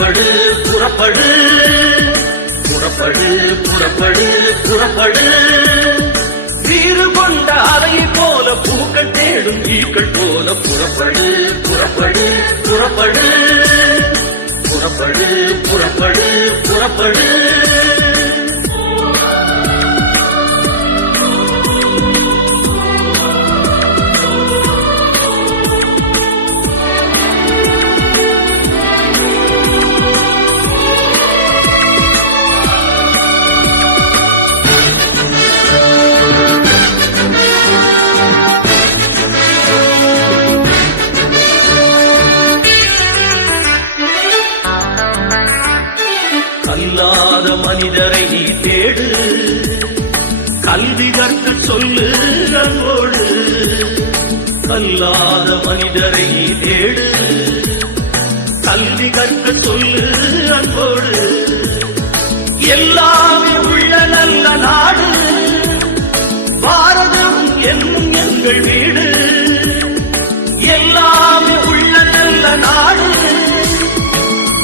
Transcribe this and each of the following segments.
புறப்படு புறப்படு புறப்படு புறப்படு புறப்படு வீறு கொண்ட அலையை போல பூக்கள் தேடும் ஈக்கள் போல புறப்படு புறப்படு புறப்படு புறப்படு புறப்படு புறப்படு கல்லாத மனிதரை நீ தேடு கல்வி கற்க சொல்லு அன்போடு கல்லாத மனிதரை நீ தேடு கல்வி கற்க சொல்லு அன்போடு எல்லாமே உள்ள நல்ல நாடு பாரதம் என்னும் எங்கள் வீடு எல்லாமே உள்ள நல்ல நாடு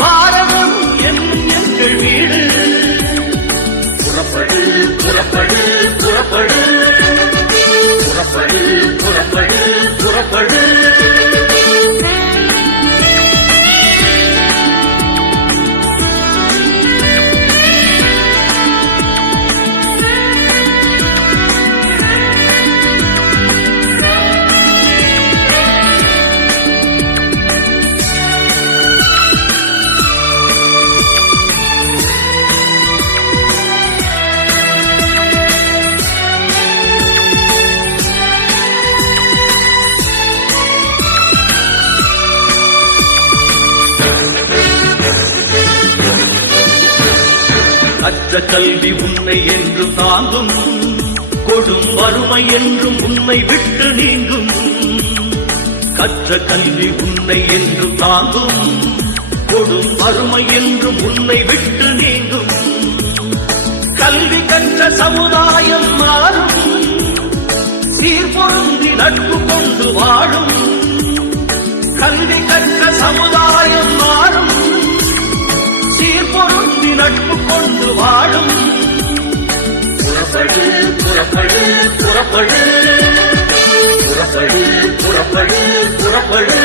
பாரதம் என்னும் எங்கள் வீடு புறப்படு புறப்படு புறப்படு புறப்படு புறப்படு புறப்படு கற்ற கல்வி உன்னை என்றும் தாங்கும் கொடும் வறுமை என்றும் உன்னை விட்டு நீங்கும் கற்ற கல்வி உன்னை என்றும் தாங்கும் கொடும் வறுமை என்றும் உன்னை விட்டு நீங்கும் கல்வி கற்ற சமுதாயம் மாறும் சீர்பொருந்தி நட்பு கொண்டு வாழும் கல்வி கற்ற சமுதாயம் மாறும் சீர்பொருந்தி நட்பு கொண்டு வாழும் புறப்படு புறப்படு புறப்படு புறப்படு புறப்படு புறப்படு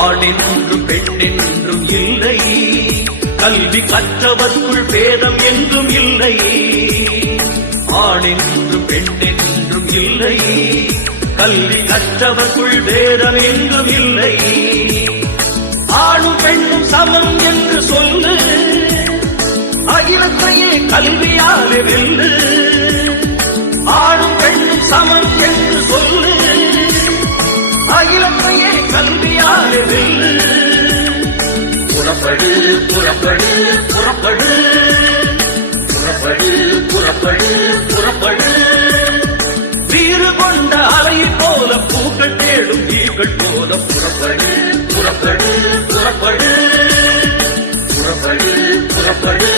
ஆணென்றும் பெண்ணென்றும் இல்லை கல்வி கற்றவர்க்குள் பேதம் என்றும் இல்லை ஆணென்றும் பெண்ணென்றும் இல்லை கல்வி கற்றவர்க்குள் பேதம் என்றும் இல்லை ஆணும் பெண்ணும் சமம் என்று சொல்லு அகிலத்தையே கல்வியாலே வெல்லு ஆணும் பெண்ணும் சமம் என்று சொல்லு அகிலத்தையே கல்வியாலே வெல்லு புறப்படு புறப்படு புறப்படு புறப்படு புறப்படு புறப்படு வீறு கொண்ட அலையை போல பூக்கள் தேடும் ஈக்கள் போல புறப்படு புறப்படு புறப்படு புறப்படு புறப்படு